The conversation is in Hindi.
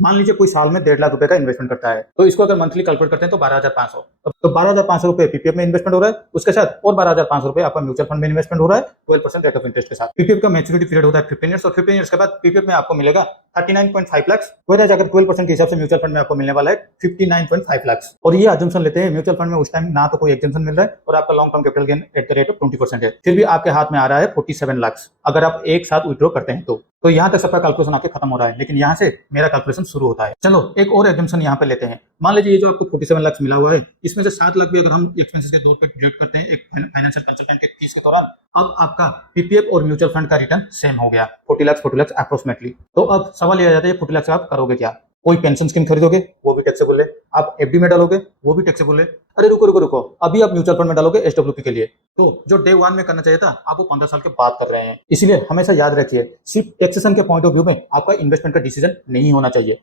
मान लीजिए कोई साल में 1.5 लाख रुपए का इन्वेस्टमेंट करता है, तो इसको अगर मंथली कैलकुलेट करते हैं तो 12,500। तो 12,500 रुपए पीपीएफ में इन्वेस्टमेंट हो रहा है, उसके साथ और 12,500 रुपए आपका म्यूचुअल फंड में इन्वेस्टमेंट हो रहा है 12% रेट ऑफ इंटरेस्ट के साथ। पीपीएफ का मैच्योरिटी पीरियड होता है 15 ईयर्स, और 15 ईयर्स के बाद पीपीएफ में आपको मिलेगा 39.5 लाख, वही अगर 12% के हिसाब से म्यूचुअल फंड में आपको मिलने वाला है 59.5 लाख। और ये अजम्पशन लेते हैं म्यूचुअल फंड में उस टाइम ना तो कोई एग्जम्पशन मिल रहा है और आपका long term capital gain at the rate of 20% है, फिर भी आपके हाथ में आ रहा है 47 लाख अगर आप एक साथ विड्रॉ करते हैं तो यहाँ तक सबका कैलकुलेशन आपके खत्म हो रहा है, लेकिन यहाँ से मेरा कैलकुलेशन शुरू होता है। चलो एक और एग्जम्पशन यहाँ पे लेते हैं। मान लीजिए ये जो आपको 47 लाख मिला हुआ है, इसमें से 7 लाख भी अगर हम एक्सपेंसेस के तौर पे डिडक्ट करते हैं एक फाइनेंशियल कंसल्टेंट के फीस के दौरान, अब आपका पीपीएफ और म्यूचुअल फंड का रिटर्न सेम हो गया 40 लाख अप्रोक्सीमेटली। तो अब सवाल ये आ जाता है 40 लाख से आप करोगे क्या? कोई पेंशन स्कीम खरीदोगे वो भी टैक्सेबल है, आप एफडी में डालोगे वो भी टैक्सेबल है। अरे रुको रुको रुको, अभी आप म्यूचुअल फंड में डालोगे एसडब्ल्यूपी के लिए, तो जो डे 1 में करना चाहिए था आप वो 15 साल के बाद कर रहे हैं। इसीलिए हमेशा याद रखिए सिर्फ टैक्सेशन के पॉइंट ऑफ व्यू में आपका इन्वेस्टमेंट का डिसीजन नहीं होना चाहिए।